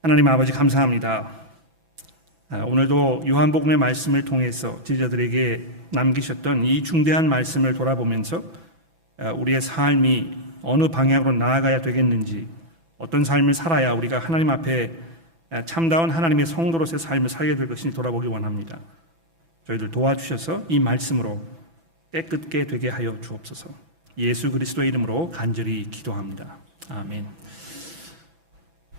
하나님 아버지 감사합니다. 오늘도 요한복음의 말씀을 통해서 제자들에게 남기셨던 이 중대한 말씀을 돌아보면서 우리의 삶이 어느 방향으로 나아가야 되겠는지, 어떤 삶을 살아야 우리가 하나님 앞에 참다운 하나님의 성도로서의 삶을 살게 될 것인지 돌아보기 원합니다. 저희들 도와주셔서 이 말씀으로 깨끗게 되게 하여 주옵소서. 예수 그리스도의 이름으로 간절히 기도합니다. 아멘.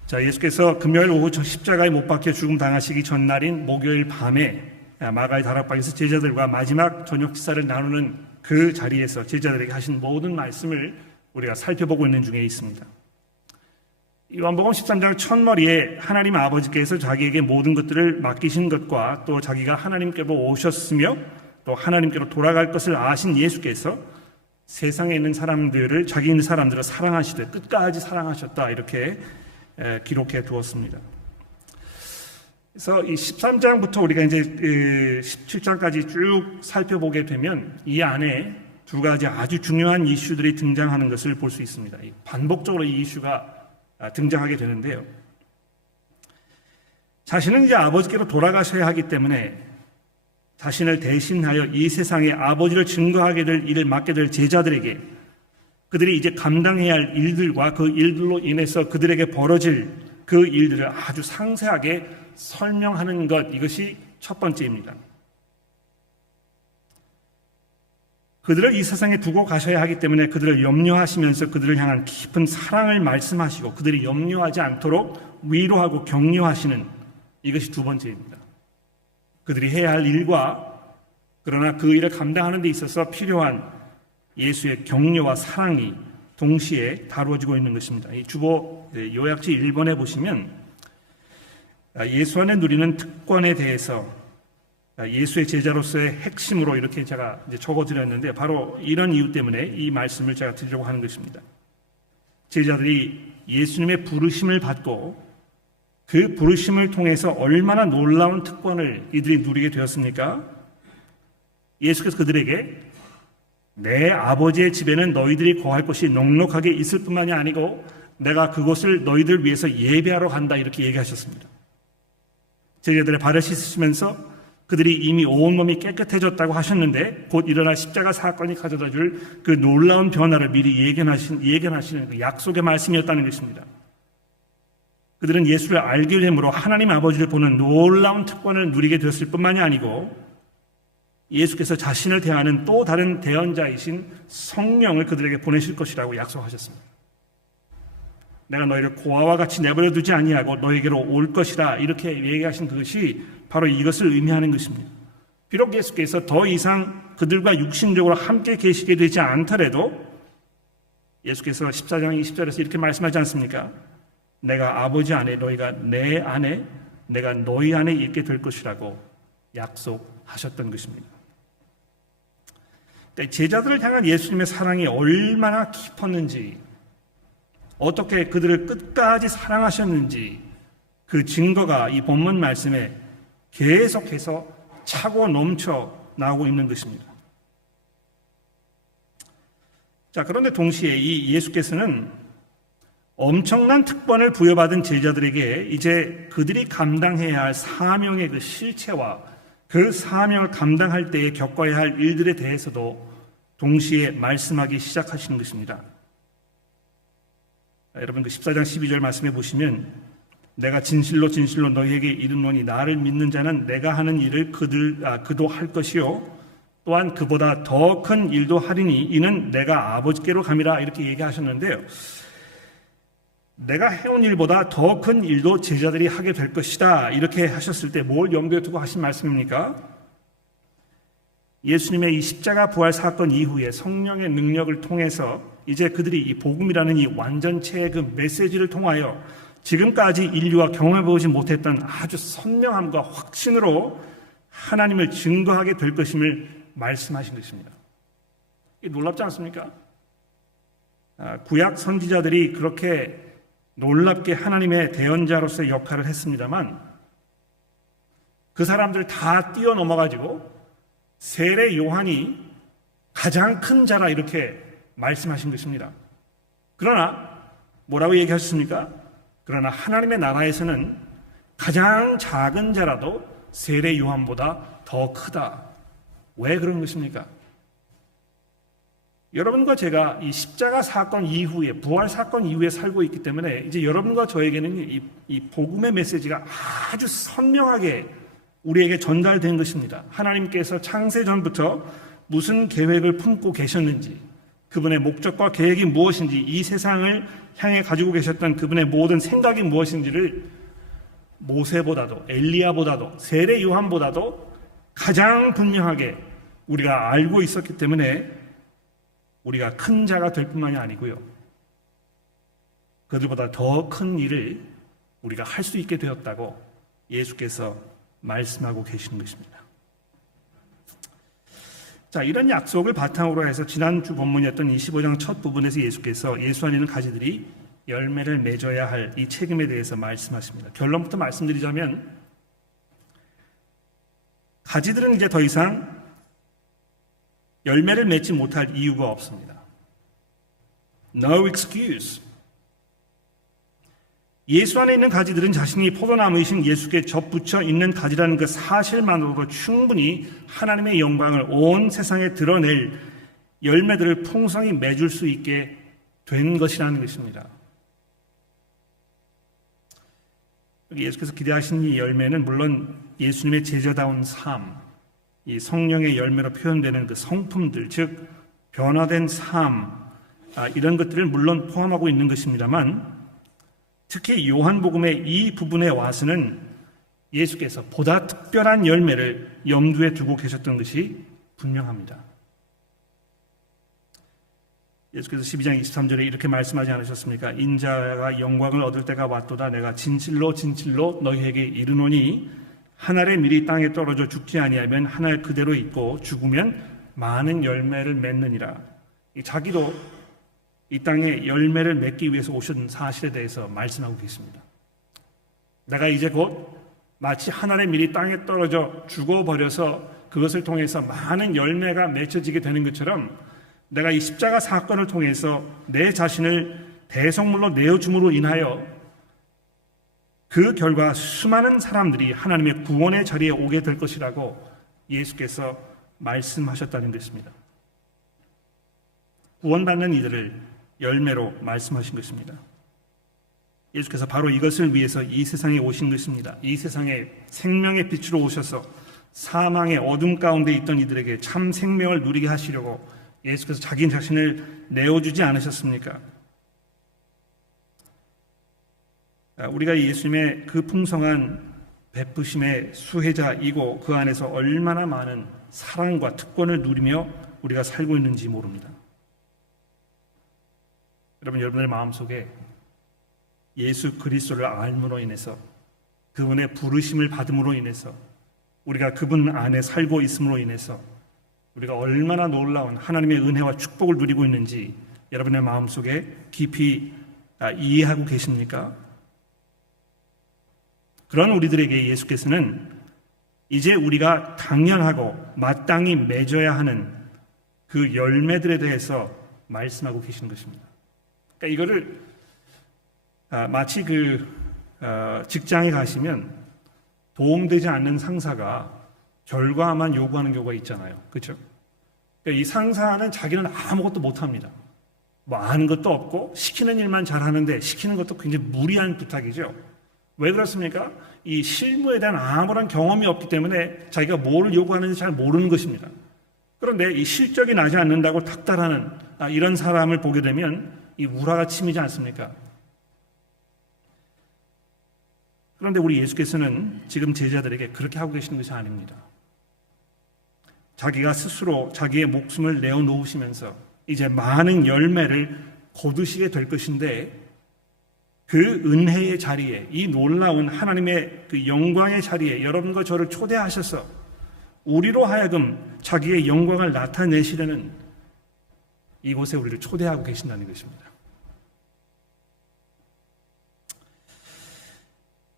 자, 예수께서 금요일 오후 십자가에 못 박혀 죽음 당하시기 전날인 목요일 밤에 마가의 다락방에서 제자들과 마지막 저녁 식사를 나누는 그 자리에서 제자들에게 하신 모든 말씀을 우리가 살펴보고 있는 중에 있습니다. 요한복음 13장 첫머리에 하나님 아버지께서 자기에게 모든 것들을 맡기신 것과 또 자기가 하나님께로 오셨으며 또 하나님께로 돌아갈 것을 아신 예수께서 세상에 있는 사람들을, 자기 있는 사람들을 사랑하시되 끝까지 사랑하셨다, 이렇게 기록해 두었습니다. 그래서 이 13장부터 우리가 이제 17장까지 쭉 살펴보게 되면 이 안에 두 가지 아주 중요한 이슈들이 등장하는 것을 볼 수 있습니다. 반복적으로 이 이슈가 등장하게 되는데요. 자신은 이제 아버지께로 돌아가셔야 하기 때문에 자신을 대신하여 이 세상에 아버지를 증거하게 될 일을 맡게 될 제자들에게 그들이 이제 감당해야 할 일들과 그 일들로 인해서 그들에게 벌어질 그 일들을 아주 상세하게 설명하는 것, 이것이 첫 번째입니다. 그들을 이 세상에 두고 가셔야 하기 때문에 그들을 염려하시면서 그들을 향한 깊은 사랑을 말씀하시고 그들이 염려하지 않도록 위로하고 격려하시는, 이것이 두 번째입니다. 그들이 해야 할 일과 그러나 그 일을 감당하는 데 있어서 필요한 예수의 격려와 사랑이 동시에 다루어지고 있는 것입니다. 이 주보 요약지 1번에 보시면 예수 안에 누리는 특권에 대해서 예수의 제자로서의 핵심으로 이렇게 제가 이제 적어드렸는데, 바로 이런 이유 때문에 이 말씀을 제가 드리려고 하는 것입니다. 제자들이 예수님의 부르심을 받고 그 부르심을 통해서 얼마나 놀라운 특권을 이들이 누리게 되었습니까? 예수께서 그들에게 내 아버지의 집에는 너희들이 거할 곳이 넉넉하게 있을 뿐만이 아니고 내가 그곳을 너희들 위해서 예배하러 간다, 이렇게 얘기하셨습니다. 제자들의 발을 씻으시면서 그들이 이미 온몸이 깨끗해졌다고 하셨는데 곧 일어날 십자가 사건이 가져다 줄 그 놀라운 변화를 미리 예견하시는 그 약속의 말씀이었다는 것입니다. 그들은 예수를 알게 됨으로 하나님 아버지를 보는 놀라운 특권을 누리게 되었을 뿐만이 아니고 예수께서 자신을 대하는 또 다른 대언자이신 성령을 그들에게 보내실 것이라고 약속하셨습니다. 내가 너희를 고아와 같이 내버려 두지 아니하고 너에게로 올 것이라, 이렇게 얘기하신 그것이 바로 이것을 의미하는 것입니다. 비록 예수께서 더 이상 그들과 육신적으로 함께 계시게 되지 않더라도 예수께서 14장 20절에서 이렇게 말씀하지 않습니까? 내가 아버지 안에, 너희가 내 안에, 내가 너희 안에 있게 될 것이라고 약속하셨던 것입니다. 제자들을 향한 예수님의 사랑이 얼마나 깊었는지, 어떻게 그들을 끝까지 사랑하셨는지, 그 증거가 이 본문 말씀에 계속해서 차고 넘쳐 나오고 있는 것입니다. 자, 그런데 동시에 이 예수께서는 엄청난 특권을 부여받은 제자들에게 이제 그들이 감당해야 할 사명의 그 실체와 그 사명을 감당할 때에 겪어야 할 일들에 대해서도 동시에 말씀하기 시작하시는 것입니다. 여러분, 그 14장 12절 말씀해 보시면 내가 진실로 진실로 너희에게 이르노니 나를 믿는 자는 내가 하는 일을 그도 할 것이요 또한 그보다 더 큰 일도 하리니 이는 내가 아버지께로 감이라, 이렇게 얘기하셨는데요. 내가 해온 일보다 더 큰 일도 제자들이 하게 될 것이다, 이렇게 하셨을 때 뭘 염두에 두고 하신 말씀입니까? 예수님의 이 십자가 부활 사건 이후에 성령의 능력을 통해서 이제 그들이 이 복음이라는 이 완전체의 그 메시지를 통하여 지금까지 인류가 경험해보지 못했던 아주 선명함과 확신으로 하나님을 증거하게 될 것임을 말씀하신 것입니다. 이게 놀랍지 않습니까? 구약 선지자들이 그렇게 놀랍게 하나님의 대언자로서의 역할을 했습니다만 그 사람들 다 뛰어넘어가지고 세례 요한이 가장 큰 자라, 이렇게 말씀하신 것입니다. 그러나 뭐라고 얘기하셨습니까? 그러나 하나님의 나라에서는 가장 작은 자라도 세례 요한보다 더 크다. 왜 그런 것입니까? 여러분과 제가 이 십자가 사건 이후에, 부활 사건 이후에 살고 있기 때문에 이제 여러분과 저에게는 이 복음의 메시지가 아주 선명하게 우리에게 전달된 것입니다. 하나님께서 창세 전부터 무슨 계획을 품고 계셨는지, 그분의 목적과 계획이 무엇인지, 이 세상을 향해 가지고 계셨던 그분의 모든 생각이 무엇인지를 모세보다도, 엘리야보다도, 세례 요한보다도 가장 분명하게 우리가 알고 있었기 때문에 우리가 큰 자가 될 뿐만이 아니고요, 그들보다 더 큰 일을 우리가 할 수 있게 되었다고 예수께서 말씀하고 계시는 것입니다. 자, 이런 약속을 바탕으로 해서 지난주 본문이었던 25장 첫 부분에서 예수께서 예수 안에 있는 가지들이 열매를 맺어야 할 이 책임에 대해서 말씀하십니다. 결론부터 말씀드리자면 가지들은 이제 더 이상 열매를 맺지 못할 이유가 없습니다. No excuse. 예수 안에 있는 가지들은 자신이 포도나무이신 예수께 접붙여 있는 가지라는 그 사실만으로도 충분히 하나님의 영광을 온 세상에 드러낼 열매들을 풍성히 맺을 수 있게 된 것이라는 것입니다. 예수께서 기대하신 이 열매는 물론 예수님의 제자다운 삶, 이 성령의 열매로 표현되는 그 성품들, 즉 변화된 삶, 이런 것들을 물론 포함하고 있는 것입니다만, 특히 요한복음의 이 부분에 와서는 예수께서 보다 특별한 열매를 염두에 두고 계셨던 것이 분명합니다. 예수께서 12장 23절에 이렇게 말씀하지 않으셨습니까? 인자가 영광을 얻을 때가 왔도다. 내가 진실로 진실로 너희에게 이르노니 한 알의 밀이 땅에 떨어져 죽지 아니하면 한 알 그대로 있고 죽으면 많은 열매를 맺느니라. 자기도 이 땅에 열매를 맺기 위해서 오신 사실에 대해서 말씀하고 계십니다. 내가 이제 곧 마치 한 알의 밀이 땅에 떨어져 죽어버려서 그것을 통해서 많은 열매가 맺혀지게 되는 것처럼 내가 이 십자가 사건을 통해서 내 자신을 대성물로 내어줌으로 인하여 그 결과 수많은 사람들이 하나님의 구원의 자리에 오게 될 것이라고 예수께서 말씀하셨다는 것입니다. 구원받는 이들을 열매로 말씀하신 것입니다. 예수께서 바로 이것을 위해서 이 세상에 오신 것입니다. 이 세상에 생명의 빛으로 오셔서 사망의 어둠 가운데 있던 이들에게 참 생명을 누리게 하시려고 예수께서 자기 자신을 내어주지 않으셨습니까? 우리가 예수님의 그 풍성한 베푸심의 수혜자이고 그 안에서 얼마나 많은 사랑과 특권을 누리며 우리가 살고 있는지 모릅니다. 여러분의 마음속에 예수 그리스도를 알므로 인해서 그분의 부르심을 받음으로 인해서 우리가 그분 안에 살고 있음으로 인해서 우리가 얼마나 놀라운 하나님의 은혜와 축복을 누리고 있는지 여러분의 마음속에 깊이 이해하고 계십니까? 그런 우리들에게 예수께서는 이제 우리가 당연하고 마땅히 맺어야 하는 그 열매들에 대해서 말씀하고 계시는 것입니다. 그러니까 이거를 마치 직장에 가시면 도움되지 않는 상사가 결과만 요구하는 경우가 있잖아요. 그렇죠? 그러니까 이 상사는 자기는 아무것도 못합니다. 뭐 아는 것도 없고 시키는 일만 잘하는데 시키는 것도 굉장히 무리한 부탁이죠. 왜 그렇습니까? 이 실무에 대한 아무런 경험이 없기 때문에 자기가 뭘 요구하는지 잘 모르는 것입니다. 그런데 이 실적이 나지 않는다고 탁달하는 이런 사람을 보게 되면 이 우라가 치미지 않습니까? 그런데 우리 예수께서는 지금 제자들에게 그렇게 하고 계시는 것이 아닙니다. 자기가 스스로 자기의 목숨을 내어놓으시면서 이제 많은 열매를 거두시게 될 것인데 그 은혜의 자리에, 이 놀라운 하나님의 그 영광의 자리에 여러분과 저를 초대하셔서 우리로 하여금 자기의 영광을 나타내시려는 이곳에 우리를 초대하고 계신다는 것입니다.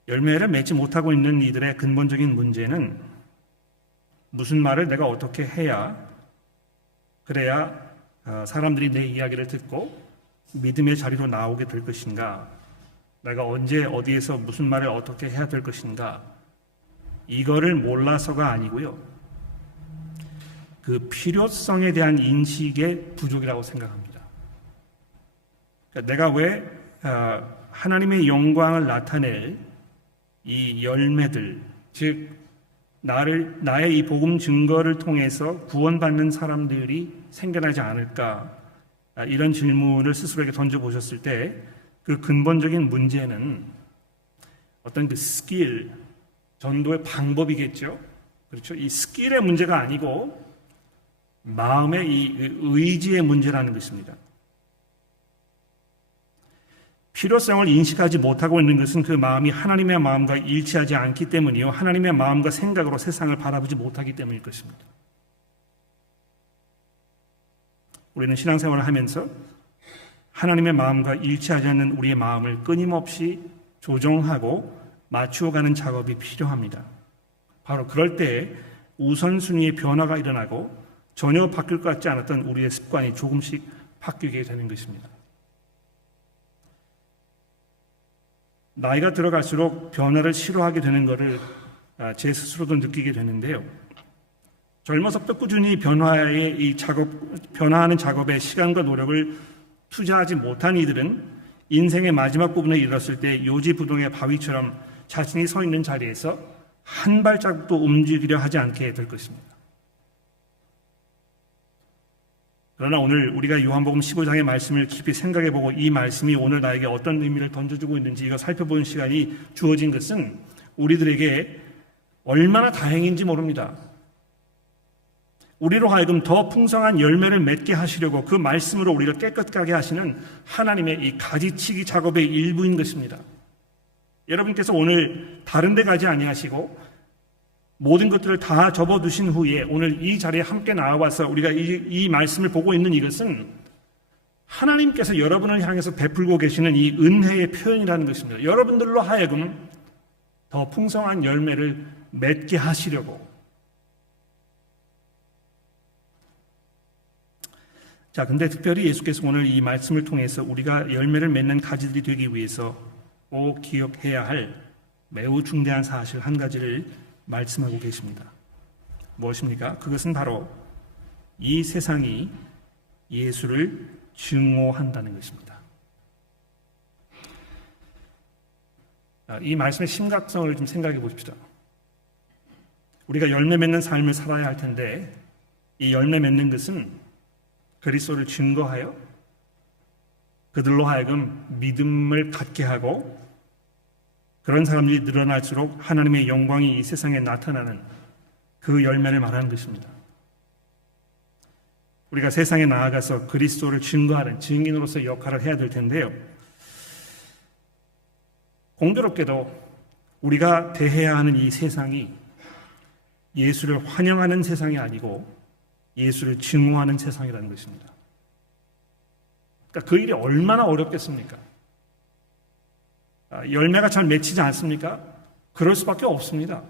열매를 맺지 못하고 있는 이들의 근본적인 문제는 무슨 말을 내가 어떻게 해야 그래야 사람들이 내 이야기를 듣고 믿음의 자리로 나오게 될 것인가, 내가 언제 어디에서 무슨 말을 어떻게 해야 될 것인가, 이거를 몰라서가 아니고요. 그 필요성에 대한 인식의 부족이라고 생각합니다. 그러니까 내가 왜 하나님의 영광을 나타낼 이 열매들, 즉 나의 이 복음 증거를 통해서 구원받는 사람들이 생겨나지 않을까, 이런 질문을 스스로에게 던져보셨을 때 그 근본적인 문제는 어떤 그 스킬, 전도의 방법이겠죠. 그렇죠. 이 스킬의 문제가 아니고 마음의 이 의지의 문제라는 것입니다. 필요성을 인식하지 못하고 있는 것은 그 마음이 하나님의 마음과 일치하지 않기 때문이요, 하나님의 마음과 생각으로 세상을 바라보지 못하기 때문일 것입니다. 우리는 신앙생활을 하면서 하나님의 마음과 일치하지 않는 우리의 마음을 끊임없이 조정하고 맞추어가는 작업이 필요합니다. 바로 그럴 때 우선순위의 변화가 일어나고 전혀 바뀔 것 같지 않았던 우리의 습관이 조금씩 바뀌게 되는 것입니다. 나이가 들어갈수록 변화를 싫어하게 되는 것을 제 스스로도 느끼게 되는데요. 젊어서부터 꾸준히 변화하는 작업에 시간과 노력을 투자하지 못한 이들은 인생의 마지막 부분에 이르렀을 때 요지부동의 바위처럼 자신이 서 있는 자리에서 한 발자국도 움직이려 하지 않게 될 것입니다. 그러나 오늘 우리가 요한복음 15장의 말씀을 깊이 생각해보고 이 말씀이 오늘 나에게 어떤 의미를 던져주고 있는지 이거 살펴보는 시간이 주어진 것은 우리들에게 얼마나 다행인지 모릅니다. 우리로 하여금 더 풍성한 열매를 맺게 하시려고 그 말씀으로 우리를 깨끗하게 하시는 하나님의 이 가지치기 작업의 일부인 것입니다. 여러분께서 오늘 다른 데 가지 아니하시고 모든 것들을 다 접어두신 후에 오늘 이 자리에 함께 나와서 우리가 이 말씀을 보고 있는 이것은 하나님께서 여러분을 향해서 베풀고 계시는 이 은혜의 표현이라는 것입니다. 여러분들로 하여금 더 풍성한 열매를 맺게 하시려고. 자, 근데 특별히 예수께서 오늘 이 말씀을 통해서 우리가 열매를 맺는 가지들이 되기 위해서 꼭 기억해야 할 매우 중대한 사실 한 가지를 말씀하고 계십니다. 무엇입니까? 그것은 바로 이 세상이 예수를 증오한다는 것입니다. 이 말씀의 심각성을 좀 생각해 보십시다. 우리가 열매 맺는 삶을 살아야 할 텐데 이 열매 맺는 것은 그리스도를 증거하여 그들로 하여금 믿음을 갖게 하고 그런 사람들이 늘어날수록 하나님의 영광이 이 세상에 나타나는 그 열매를 말하는 것입니다. 우리가 세상에 나아가서 그리스도를 증거하는 증인으로서의 역할을 해야 될 텐데요. 공교롭게도 우리가 대해야 하는 이 세상이 예수를 환영하는 세상이 아니고 예수를 증오하는 세상이라는 것입니다. 그러니까 그 일이 얼마나 어렵겠습니까? 열매가 잘 맺히지 않습니까? 그럴 수밖에 없습니다.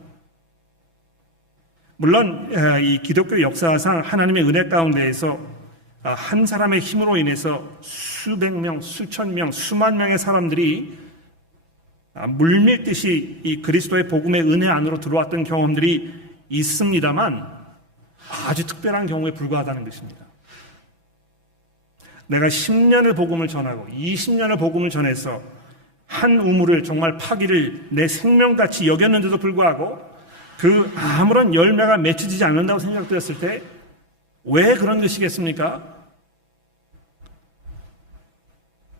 물론 이 기독교 역사상 하나님의 은혜 가운데에서 한 사람의 힘으로 인해서 수백 명, 수천 명, 수만 명의 사람들이 물밀듯이 이 그리스도의 복음의 은혜 안으로 들어왔던 경험들이 있습니다만 아주 특별한 경우에 불과하다는 것입니다. 내가 10년을 복음을 전하고 20년을 복음을 전해서 한 우물을 정말 파기를 내 생명같이 여겼는데도 불구하고 그 아무런 열매가 맺히지 않는다고 생각되었을 때 왜 그런 것이겠습니까?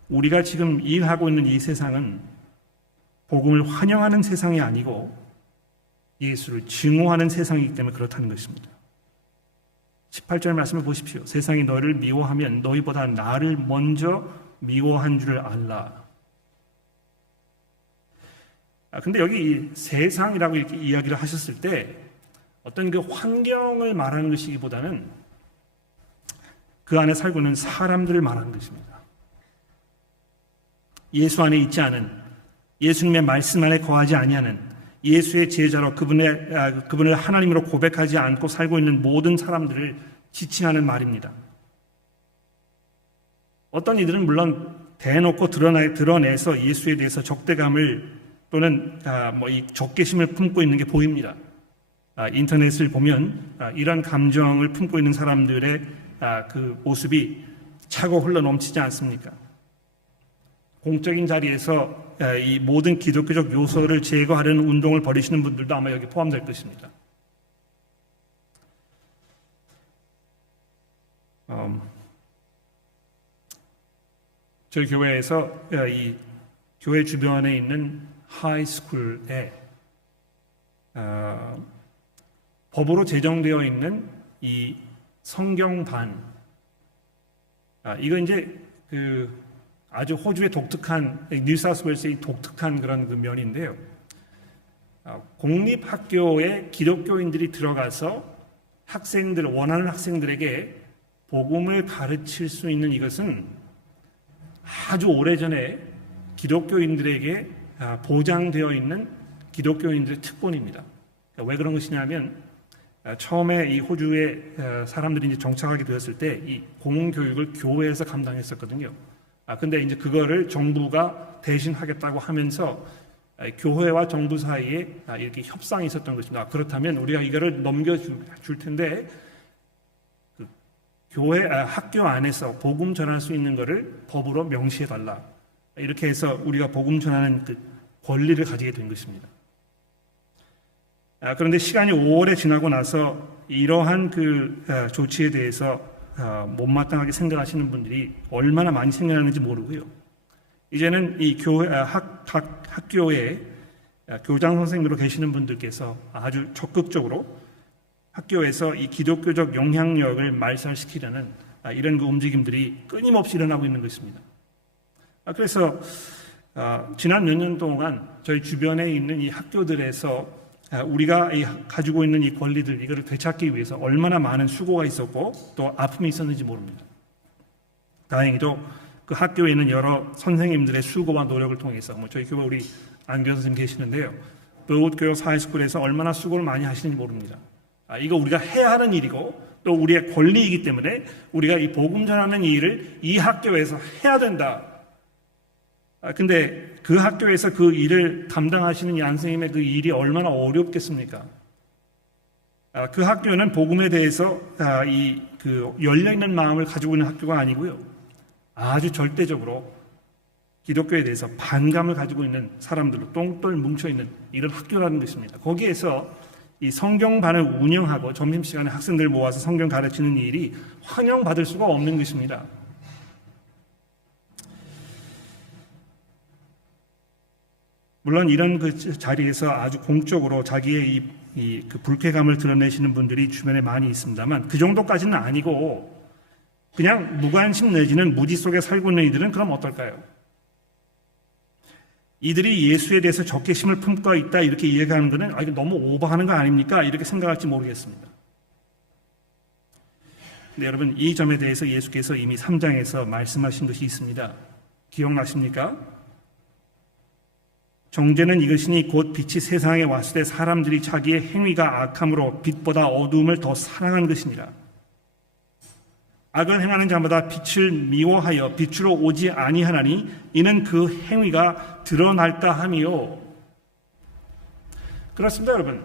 우리가 지금 일하고 있는 이 세상은 복음을 환영하는 세상이 아니고 예수를 증오하는 세상이기 때문에 그렇다는 것입니다. 18절 말씀을 보십시오. 세상이 너를 미워하면 너희보다 나를 먼저 미워한 줄을 알라. 근데 여기 이 세상이라고 이렇게 이야기를 하셨을 때 어떤 그 환경을 말하는 것이기보다는 그 안에 살고 있는 사람들을 말하는 것입니다. 예수 안에 있지 않은, 예수님의 말씀 안에 거하지 아니하는, 예수의 제자로 그분을 하나님으로 고백하지 않고 살고 있는 모든 사람들을 지칭하는 말입니다. 어떤 이들은 물론 대놓고 드러내서 예수에 대해서 적대감을 또는 이 적개심을 품고 있는 게 보입니다. 인터넷을 보면 이런 감정을 품고 있는 사람들의 그 모습이 차고 흘러 넘치지 않습니까? 공적인 자리에서 이 모든 기독교적 요소를 제거하려는 운동을 벌이시는 분들도 아마 여기 포함될 것입니다. 저희 교회에서 이 교회 주변에 있는 하이스쿨에 법으로 제정되어 있는 이 성경반, 이거 이제 아주 호주의 독특한, 뉴사우스웨일스의 독특한 그런 그 면인데요. 공립학교에 기독교인들이 들어가서 원하는 학생들에게 복음을 가르칠 수 있는 이것은 아주 오래전에 기독교인들에게 보장되어 있는 기독교인들의 특권입니다. 왜 그런 것이냐면 처음에 이 호주의 사람들이 이제 정착하게 되었을 때 이 공교육을 교회에서 감당했었거든요. 근데 이제 그거를 정부가 대신 하겠다고 하면서 교회와 정부 사이에 이렇게 협상이 있었던 것입니다. 그렇다면 우리가 이거를 넘겨줄 텐데 학교 안에서 복음 전할 수 있는 것을 법으로 명시해달라. 이렇게 해서 우리가 복음 전하는 그 권리를 가지게 된 것입니다. 그런데 시간이 오래 지나고 나서 이러한 그 조치에 대해서 못마땅하게 생각하시는 분들이 얼마나 많이 생겨나는지 모르고요. 이제는 이 학교에 교장 선생님으로 계시는 분들께서 아주 적극적으로 학교에서 이 기독교적 영향력을 말살시키려는 이런 그 움직임들이 끊임없이 일어나고 있는 것입니다. 그래서 지난 몇 년 동안 저희 주변에 있는 이 학교들에서 우리가 가지고 있는 이 권리들, 이거를 되찾기 위해서 얼마나 많은 수고가 있었고 또 아픔이 있었는지 모릅니다. 다행히도 그 학교에 있는 여러 선생님들의 수고와 노력을 통해서 저희 교회 우리 안교 선생님 계시는데요. 버우드교육 하이스쿨에서 얼마나 수고를 많이 하시는지 모릅니다. 이거 우리가 해야 하는 일이고 또 우리의 권리이기 때문에 우리가 이 복음 전하는 일을 이 학교에서 해야 된다. 근데 그 학교에서 그 일을 담당하시는 이 안 선생님의 그 일이 얼마나 어렵겠습니까? 그 학교는 복음에 대해서 그 열려있는 마음을 가지고 있는 학교가 아니고요. 아주 절대적으로 기독교에 대해서 반감을 가지고 있는 사람들로 똥돌 뭉쳐있는 이런 학교라는 것입니다. 거기에서 이 성경반을 운영하고 점심시간에 학생들 모아서 성경 가르치는 일이 환영받을 수가 없는 것입니다. 물론 이런 그 자리에서 아주 공적으로 자기의 그 불쾌감을 드러내시는 분들이 주변에 많이 있습니다만 그 정도까지는 아니고 그냥 무관심 내지는 무지 속에 살고 있는 이들은 그럼 어떨까요? 이들이 예수에 대해서 적개심을 품고 있다 이렇게 이야기하는 것은 이거 너무 오버하는 거 아닙니까? 이렇게 생각할지 모르겠습니다. 근데 여러분 이 점에 대해서 예수께서 이미 3장에서 말씀하신 것이 있습니다. 기억나십니까? 정죄는 이것이니 곧 빛이 세상에 왔을 때 사람들이 자기의 행위가 악함으로 빛보다 어두움을 더 사랑한 것이니라. 악을 행하는 자마다 빛을 미워하여 빛으로 오지 아니하나니 이는 그 행위가 드러날까 함이요. 그렇습니다, 여러분.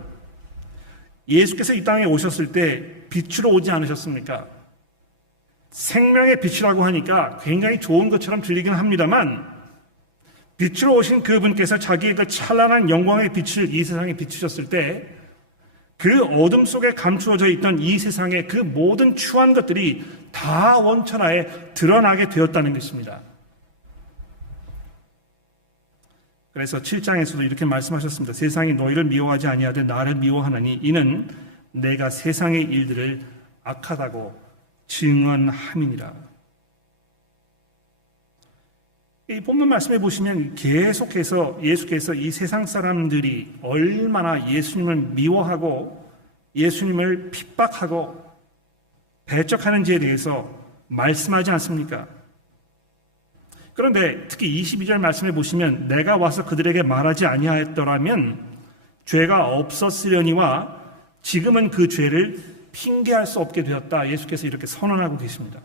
예수께서 이 땅에 오셨을 때 빛으로 오지 않으셨습니까? 생명의 빛이라고 하니까 굉장히 좋은 것처럼 들리긴 합니다만 빛으로 오신 그분께서 자기의 그 찬란한 영광의 빛을 이 세상에 비추셨을 때 그 어둠 속에 감추어져 있던 이 세상의 그 모든 추한 것들이 다 원천하에 드러나게 되었다는 것입니다. 그래서 7장에서도 이렇게 말씀하셨습니다. 세상이 너희를 미워하지 아니하되 나를 미워하나니 이는 내가 세상의 일들을 악하다고 증언함이니라. 이 본문 말씀해 보시면 계속해서 예수께서 이 세상 사람들이 얼마나 예수님을 미워하고 예수님을 핍박하고 배척하는지에 대해서 말씀하지 않습니까? 그런데 특히 22절 말씀해 보시면 내가 와서 그들에게 말하지 아니하였더라면 죄가 없었으려니와 지금은 그 죄를 핑계할 수 없게 되었다. 예수께서 이렇게 선언하고 계십니다.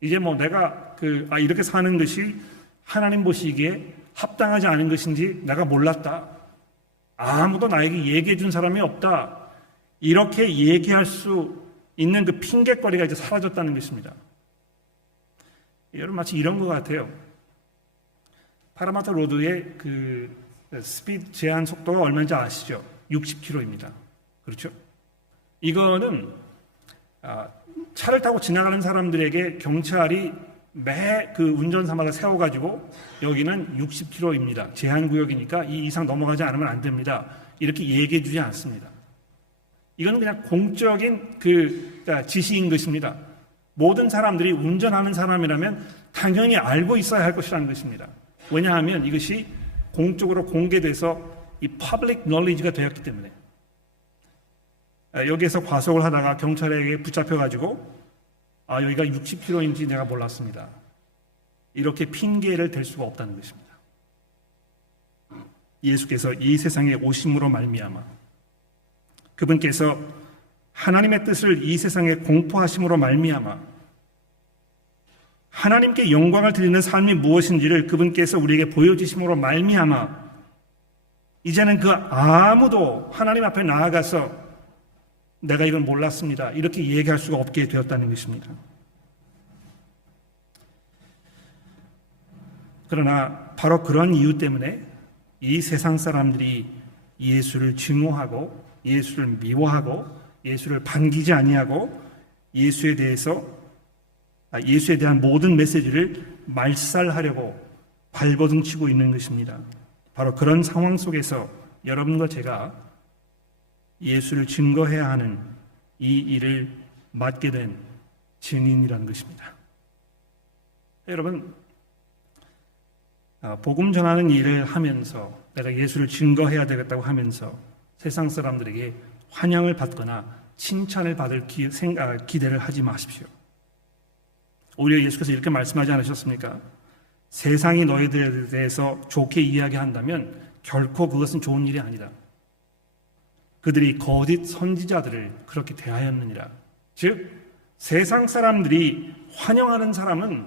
이제 내가 이렇게 사는 것이 하나님 보시기에 합당하지 않은 것인지 내가 몰랐다. 아무도 나에게 얘기해 준 사람이 없다. 이렇게 얘기할 수 있는 그 핑계거리가 이제 사라졌다는 것입니다. 여러분, 마치 이런 것 같아요. 파라마타 로드의 그 스피드 제한 속도가 얼마인지 아시죠? 60km입니다. 그렇죠? 이거는 차를 타고 지나가는 사람들에게 경찰이 매 그 운전사마다 세워가지고 여기는 60km입니다. 제한구역이니까 이 이상 넘어가지 않으면 안 됩니다. 이렇게 얘기해 주지 않습니다. 이거는 그냥 공적인 지시인 것입니다. 모든 사람들이 운전하는 사람이라면 당연히 알고 있어야 할 것이라는 것입니다. 왜냐하면 이것이 공적으로 공개돼서 이 퍼블릭 knowledge가 되었기 때문에. 여기에서 과속을 하다가 경찰에게 붙잡혀가지고 여기가 60km인지 내가 몰랐습니다. 이렇게 핑계를 댈 수가 없다는 것입니다. 예수께서 이 세상에 오심으로 말미암아 그분께서 하나님의 뜻을 이 세상에 공포하심으로 말미암아 하나님께 영광을 드리는 삶이 무엇인지를 그분께서 우리에게 보여주심으로 말미암아 이제는 그 아무도 하나님 앞에 나아가서 내가 이걸 몰랐습니다. 이렇게 얘기할 수가 없게 되었다는 것입니다. 그러나 바로 그런 이유 때문에 이 세상 사람들이 예수를 증오하고 예수를 미워하고 예수를 반기지 아니하고 예수에 대한 모든 메시지를 말살하려고 발버둥치고 있는 것입니다. 바로 그런 상황 속에서 여러분과 제가 예수를 증거해야 하는 이 일을 맡게 된 증인이라는 것입니다. 여러분, 복음 전하는 일을 하면서 내가 예수를 증거해야 되겠다고 하면서 세상 사람들에게 환영을 받거나 칭찬을 받을 기대를 하지 마십시오. 오히려 예수께서 이렇게 말씀하지 않으셨습니까? 세상이 너희들에 대해서 좋게 이야기한다면 결코 그것은 좋은 일이 아니다. 그들이 거짓 선지자들을 그렇게 대하였느니라. 즉 세상 사람들이 환영하는 사람은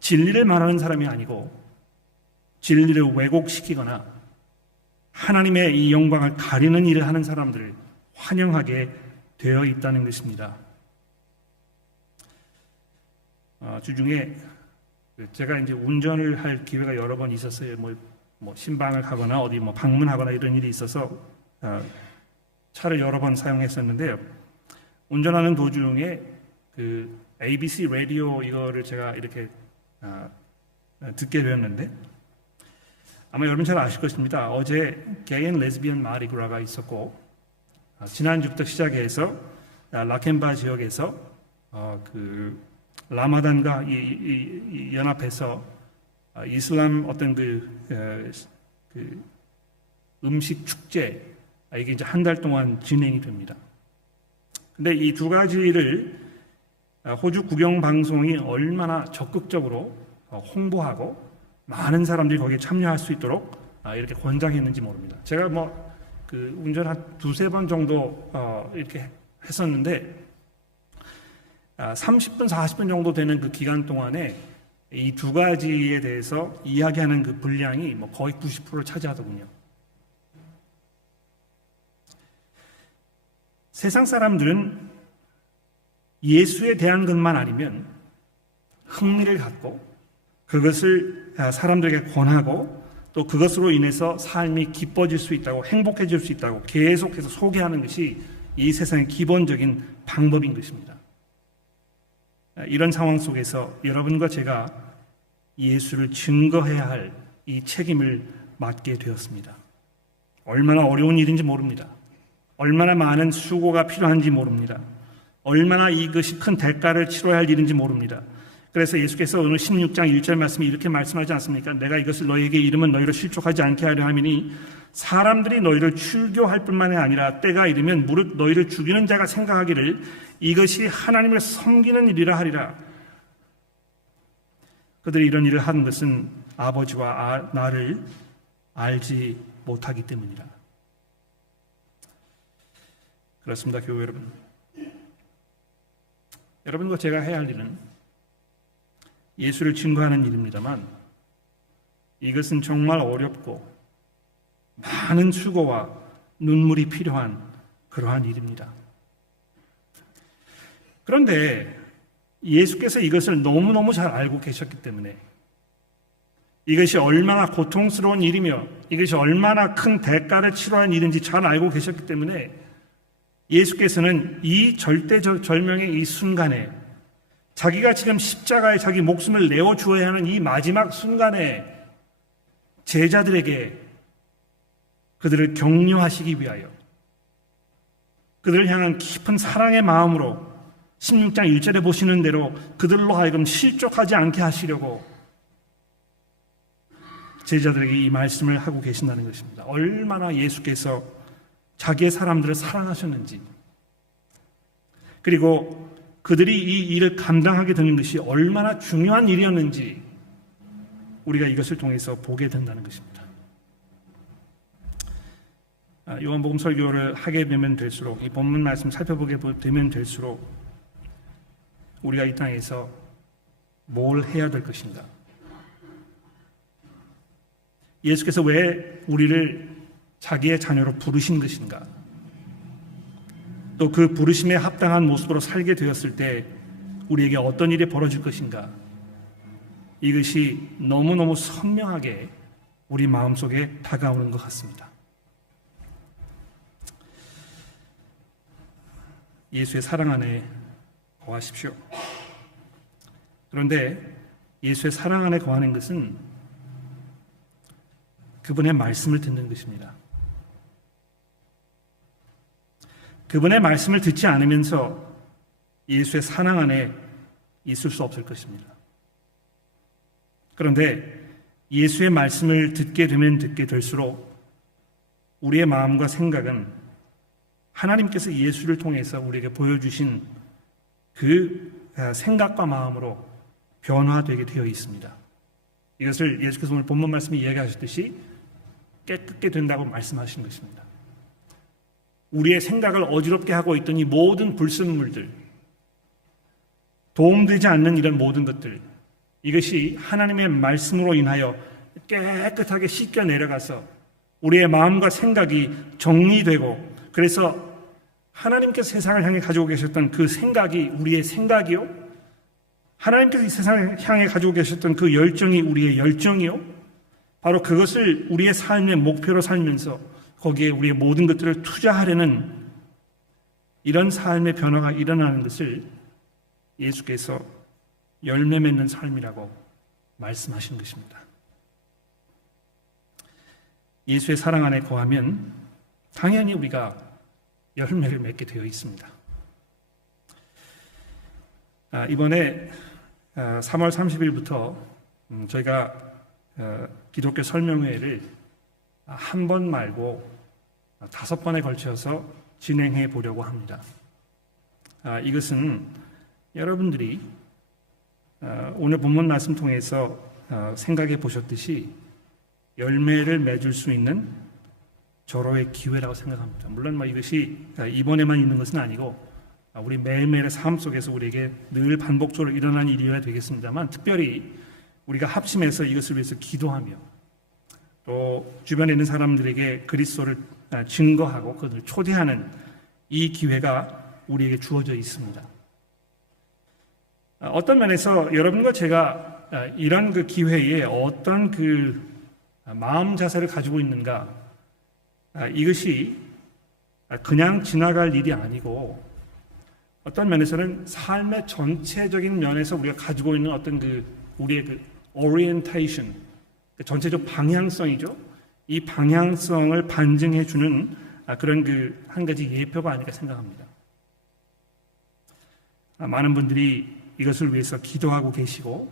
진리를 말하는 사람이 아니고 진리를 왜곡시키거나 하나님의 이 영광을 가리는 일을 하는 사람들을 환영하게 되어 있다는 것입니다. 주중에 제가 이제 운전을 할 기회가 여러 번 있었어요. 뭐 신방을 가거나 어디 방문하거나 이런 일이 있어서 차를 여러 번 사용했었는데요. 운전하는 도중에 그 ABC 라디오 이거를 제가 이렇게 듣게 되었는데 아마 여러분 잘 아실 것입니다. 어제 게이 앤 레즈비언 마리그라가 있었고 지난주부터 시작해서 라켄바 지역에서 그 라마단과 이 연합해서 이슬람 어떤 그 음식 축제 이게 이제 한 달 동안 진행이 됩니다. 근데 이 두 가지를 호주 국영 방송이 얼마나 적극적으로 홍보하고 많은 사람들이 거기에 참여할 수 있도록 이렇게 권장했는지 모릅니다. 제가 그 운전 한 두세 번 정도 이렇게 했었는데 30분, 40분 정도 되는 그 기간 동안에 이 두 가지에 대해서 이야기하는 그 분량이 거의 90%를 차지하더군요. 세상 사람들은 예수에 대한 것만 아니면 흥미를 갖고 그것을 사람들에게 권하고 또 그것으로 인해서 삶이 기뻐질 수 있다고 행복해질 수 있다고 계속해서 소개하는 것이 이 세상의 기본적인 방법인 것입니다. 이런 상황 속에서 여러분과 제가 예수를 증거해야 할 이 책임을 맡게 되었습니다. 얼마나 어려운 일인지 모릅니다. 얼마나 많은 수고가 필요한지 모릅니다. 얼마나 이것이 큰 대가를 치러야 할 일인지 모릅니다. 그래서 예수께서 오늘 16장 1절 말씀에 이렇게 말씀하지 않습니까? 내가 이것을 너희에게 이르면 너희를 실족하지 않게 하려 함이니 사람들이 너희를 출교할 뿐만이 아니라 때가 이르면 무릇 너희를 죽이는 자가 생각하기를 이것이 하나님을 섬기는 일이라 하리라. 그들이 이런 일을 하는 것은 아버지와 나를 알지 못하기 때문이라. 그렇습니다, 교회 여러분. 여러분과 제가 해야 할 일은 예수를 증거하는 일입니다만 이것은 정말 어렵고 많은 수고와 눈물이 필요한 그러한 일입니다. 그런데 예수께서 이것을 너무너무 잘 알고 계셨기 때문에 이것이 얼마나 고통스러운 일이며 이것이 얼마나 큰 대가를 치러야 일인지 잘 알고 계셨기 때문에 예수께서는 이 절대절명의 이 순간에 자기가 지금 십자가에 자기 목숨을 내어주어야 하는 이 마지막 순간에 제자들에게 그들을 격려하시기 위하여 그들을 향한 깊은 사랑의 마음으로 16장 1절에 보시는 대로 그들로 하여금 실족하지 않게 하시려고 제자들에게 이 말씀을 하고 계신다는 것입니다. 얼마나 예수께서 자기의 사람들을 사랑하셨는지, 그리고 그들이 이 일을 감당하게 되는 것이 얼마나 중요한 일이었는지 우리가 이것을 통해서 보게 된다는 것입니다. 요한복음 설교를 하게 되면 될수록, 이 본문 말씀 살펴보게 되면 될수록 우리가 이 땅에서 뭘 해야 될 것인가? 예수께서 왜 우리를 자기의 자녀로 부르신 것인가? 또 그 부르심에 합당한 모습으로 살게 되었을 때 우리에게 어떤 일이 벌어질 것인가? 이것이 너무너무 선명하게 우리 마음속에 다가오는 것 같습니다. 예수의 사랑 안에 거하십시오. 그런데 예수의 사랑 안에 거하는 것은 그분의 말씀을 듣는 것입니다. 그분의 말씀을 듣지 않으면서 예수의 사랑 안에 있을 수 없을 것입니다. 그런데 예수의 말씀을 듣게 되면 듣게 될수록 우리의 마음과 생각은 하나님께서 예수를 통해서 우리에게 보여주신 그 생각과 마음으로 변화되게 되어 있습니다. 이것을 예수께서 오늘 본문 말씀에 이야기하셨듯이 깨끗게 된다고 말씀하신 것입니다. 우리의 생각을 어지럽게 하고 있던 이 모든 불순물들, 도움되지 않는 이런 모든 것들, 이것이 하나님의 말씀으로 인하여 깨끗하게 씻겨 내려가서 우리의 마음과 생각이 정리되고, 그래서 하나님께서 세상을 향해 가지고 계셨던 그 생각이 우리의 생각이요, 하나님께서 이 세상을 향해 가지고 계셨던 그 열정이 우리의 열정이요, 바로 그것을 우리의 삶의 목표로 살면서 거기에 우리의 모든 것들을 투자하려는 이런 삶의 변화가 일어나는 것을 예수께서 열매 맺는 삶이라고 말씀하신 것입니다. 예수의 사랑 안에 거하면 당연히 우리가 열매를 맺게 되어 있습니다. 이번에 3월 30일부터 저희가 기독교 설명회를 한 번 말고 5번에 걸쳐서 진행해 보려고 합니다. 이것은 여러분들이 오늘 본문 말씀 통해서 생각해 보셨듯이 열매를 맺을 수 있는 절호의 기회라고 생각합니다. 물론 이것이 이번에만 있는 것은 아니고 우리 매일매일의 삶 속에서 우리에게 늘 반복적으로 일어나는 일이어야 되겠습니다만, 특별히 우리가 합심해서 이것을 위해서 기도하며 또 주변에 있는 사람들에게 그리스도를 증거하고 그들을 초대하는 이 기회가 우리에게 주어져 있습니다. 어떤 면에서 여러분과 제가 이런 그 기회에 어떤 그 마음 자세를 가지고 있는가, 이것이 그냥 지나갈 일이 아니고 어떤 면에서는 삶의 전체적인 면에서 우리가 가지고 있는 어떤 그 우리의 그 오리엔테이션, 전체적 방향성이죠. 이 방향성을 반증해 주는 그런 그 한 가지 예표가 아닐까 생각합니다. 많은 분들이 이것을 위해서 기도하고 계시고,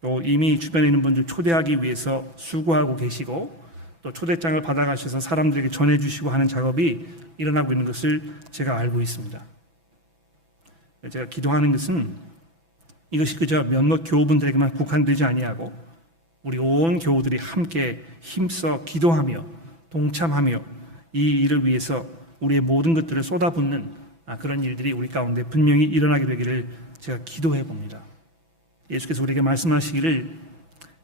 또 이미 주변에 있는 분들 초대하기 위해서 수고하고 계시고, 또 초대장을 받아가셔서 사람들에게 전해주시고 하는 작업이 일어나고 있는 것을 제가 알고 있습니다. 제가 기도하는 것은 이것이 그저 몇몇 교우분들에게만 국한되지 아니하고 우리 온 교우들이 함께 힘써 기도하며 동참하며 이 일을 위해서 우리의 모든 것들을 쏟아붓는 그런 일들이 우리 가운데 분명히 일어나게 되기를 제가 기도해 봅니다. 예수께서 우리에게 말씀하시기를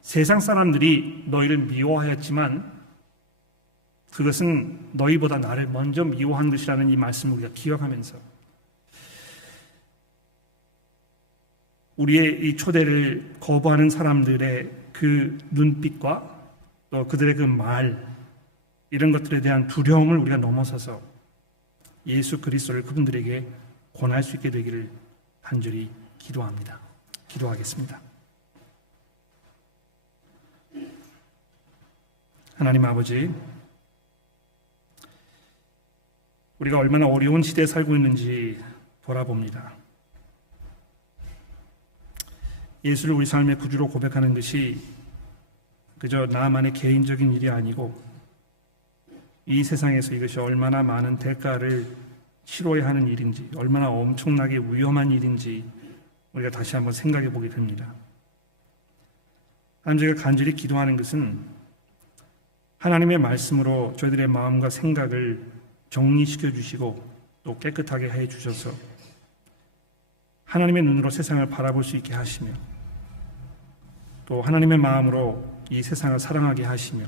세상 사람들이 너희를 미워하였지만 그것은 너희보다 나를 먼저 미워한 것이라는 이 말씀을 우리가 기억하면서 우리의 이 초대를 거부하는 사람들의 그 눈빛과 또 그들의 그 말, 이런 것들에 대한 두려움을 우리가 넘어서서 예수 그리스도를 그분들에게 권할 수 있게 되기를 간절히 기도합니다. 기도하겠습니다. 하나님 아버지, 우리가 얼마나 어려운 시대에 살고 있는지 돌아봅니다. 예수를 우리 삶의 구주로 고백하는 것이 그저 나만의 개인적인 일이 아니고 이 세상에서 이것이 얼마나 많은 대가를 치러야 하는 일인지, 얼마나 엄청나게 위험한 일인지 우리가 다시 한번 생각해 보게 됩니다. 하나님, 저희가 간절히 기도하는 것은 하나님의 말씀으로 저희들의 마음과 생각을 정리시켜 주시고 또 깨끗하게 해 주셔서 하나님의 눈으로 세상을 바라볼 수 있게 하시며 또 하나님의 마음으로 이 세상을 사랑하게 하시며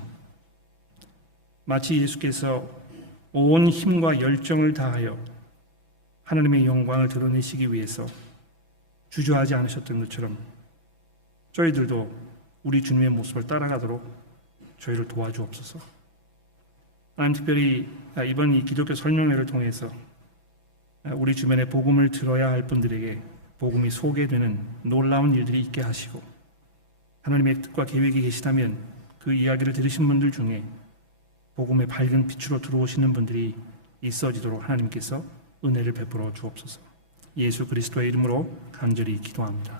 마치 예수께서 온 힘과 열정을 다하여 하나님의 영광을 드러내시기 위해서 주저하지 않으셨던 것처럼 저희들도 우리 주님의 모습을 따라가도록 저희를 도와주옵소서. 하나님, 특별히 이번 이 기독교 설명회를 통해서 우리 주변에 복음을 들어야 할 분들에게 복음이 소개되는 놀라운 일들이 있게 하시고 하나님의 뜻과 계획이 계시다면 그 이야기를 들으신 분들 중에 복음의 밝은 빛으로 들어오시는 분들이 있어지도록 하나님께서 은혜를 베풀어 주옵소서. 예수 그리스도의 이름으로 간절히 기도합니다.